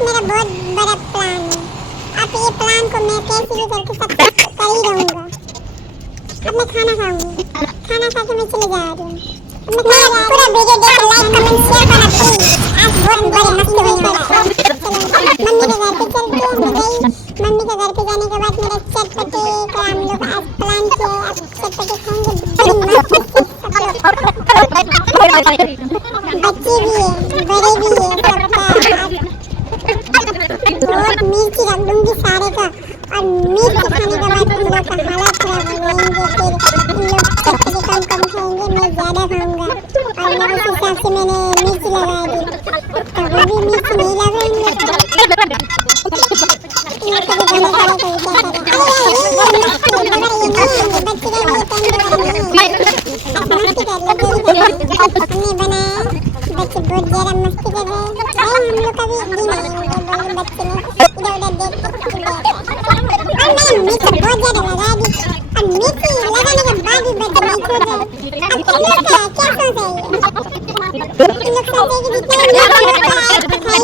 मेरा बहुत बड़ा प्लान है। अब ये प्लान को मैं कैसे भी करके सब कर ही रहूंगा। अब मैं खाना खाऊंगी, खाना खा के मैं चले जा रही हूँ। पूरा वीडियो देखो, लाइक कमेंट शेयर करना प्लीज। आज बहुत बड़े मस्त होने वाला है। मम्मी के घर पे चलते हैं। मैं गई मम्मी के घर पे जाने के बाद मेरा चटपटे का हम लोग आज प्लान किया है। अब चटपटे खाएंगे बड़ी मस्त से सब लोग। बच्चे भी है, बड़े भी है, सबका बहुत मिर्ची रख दूंगी सारे का। और मिर्च खाने के बाद तुम लोग का हालत खराब हो जाएंगे। फिर तुम लोग चटपटे कम कम खाएंगे, मैं ज़्यादा खाऊंगा। और मेरे हिसाब से मैंने मिर्च लगा दी, तो वो भी मिर्च नहीं लगाएंगे। मैं कभी बना करे तो क्या करें। मस्ती कर लो, हमने बनाया। बच्चे बहुत ज़्यादा मस्ती कर रहे हैं। हम लोग कभी भी नहीं बच्चे ने इधर उधर देखते और मैंने मिर्च बहुत ज़्यादा लगा दी। और मिर्च लगाने के बाद भी बच्चे नहीं छोड़ रहे। अब तुम लोग क्या सोच रहे हो? तुम लोग सोच रहे कि जितने मिर्च खाएंगे उसके बाद हम लोग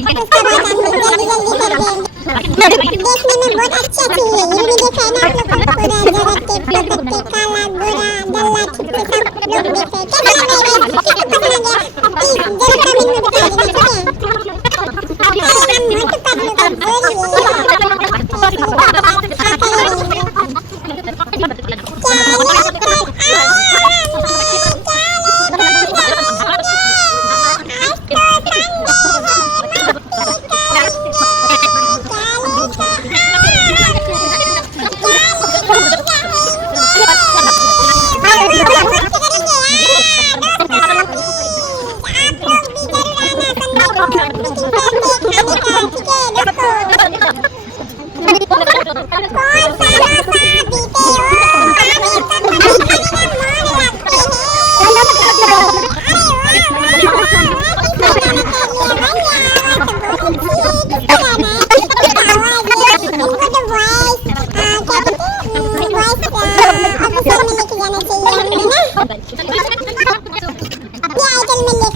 जल्दी जल्दी करके देखने में बहुत अच्छी है। ये भी देखा है ना आप लोग को, पूरा जगह टिप पत्ते काला गोरा डल्ला छिपके सब लोग देखे। कैसा लगा गाइस? किसको पसंद आ गया? प्लीज जरूर कमेंट में बता देना,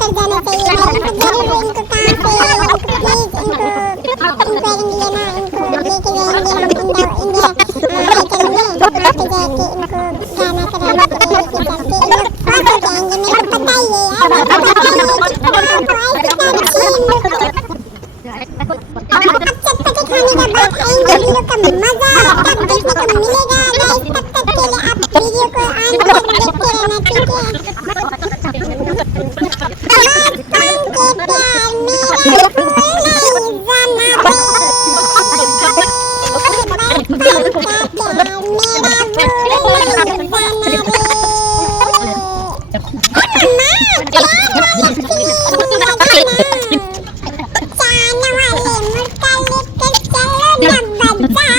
ठीक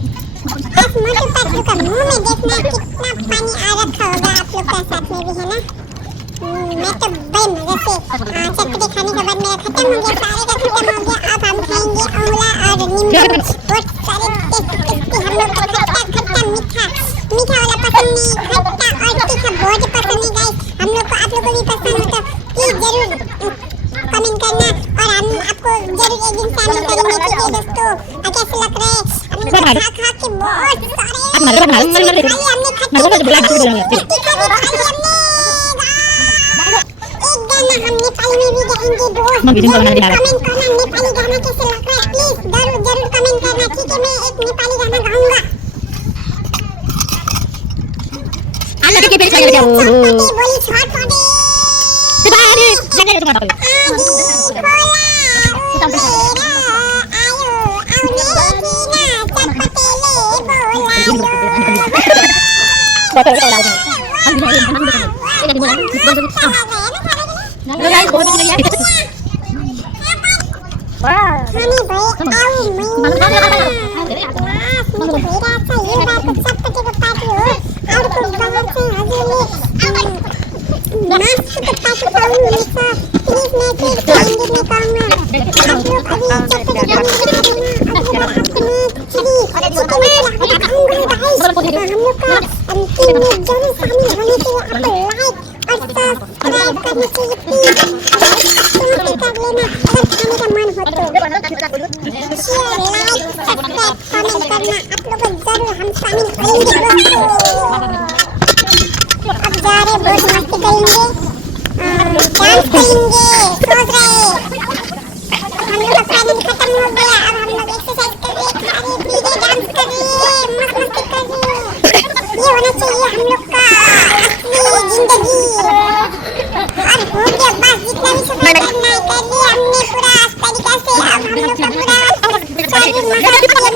है? हम मोटू पतलू का बोलिए चटपटे खाने के बाद मेरा खत्म हो गया, सारे का खत्म हो गया। अब हम खाएंगे आंवला और नींबू। बहुत सारे टेस्टी हम लोग को खट्टा खट्टा मीठा मीठा वाला पसंद नहीं, खट्टा और तीखा बहुत पसंद है गाइस। हम लोग को आप लोगों को भी पसंद हो तो प्लीज जरूर कमेंट करना और हम आपको जरूर एक दिन शामिल करेंगे, ठीक है दोस्तों? कैसे लग रहे हैं? हमने खा खा के बहुत सारे हमने खट्टा तीखा भी खा लिया हमने। हम नेपाली में भी जाएंगे दोस्त। कमेंट करना नेपाली गाना कैसे लग रहा है, प्लीज जरूर जरूर कमेंट करना, ठीक है? मैं एक नेपाली गाना गाऊंगा। बोली छटपटे हम लोग का टीम में जरूर शामिल होने के लिए आपको लाइक और सब्सक्राइब करनी चाहिए प्लीज। क्यों कर लेना अगर खाने का मन हो तो शेयर लाइक सब्सक्राइब कमेंट करना आप लोग जरूर हम शामिल करेंगे दोस्तों। अब जा रहे बहुत मस्ती करेंगे डांस करेंगे सोच रहे हम लोग का फाइनल खत्म हो गया। अब हम लोग एक्सरसाइज कर रहे खा रहे पी रहे डांस कर रहे मस्त मस्ती कर रहे। ये होना चाहिए हम लोग का असली जिंदगी। और हो गया बस जितना भी सफर करना है कर लिया हमने पूरा तरीका से। अब हम लोग का पूरा शरीर मसाज किया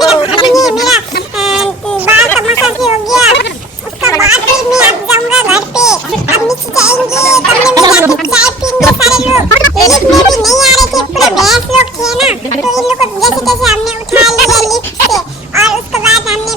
मेरा बाल का मसाज हो गया। उसका बाद फिर मैं अब जाऊंगा घर पे। अब नीचे जाएंगे कमरे में जाके चाय पीएंगे सारे लोग। लिफ्ट में भी नहीं आ रहे थे पूरे भैंस लोग थे ना तो इन लोग को जैसे तैसे हमने उठा लिया लिफ्ट से और उसके बाद हमने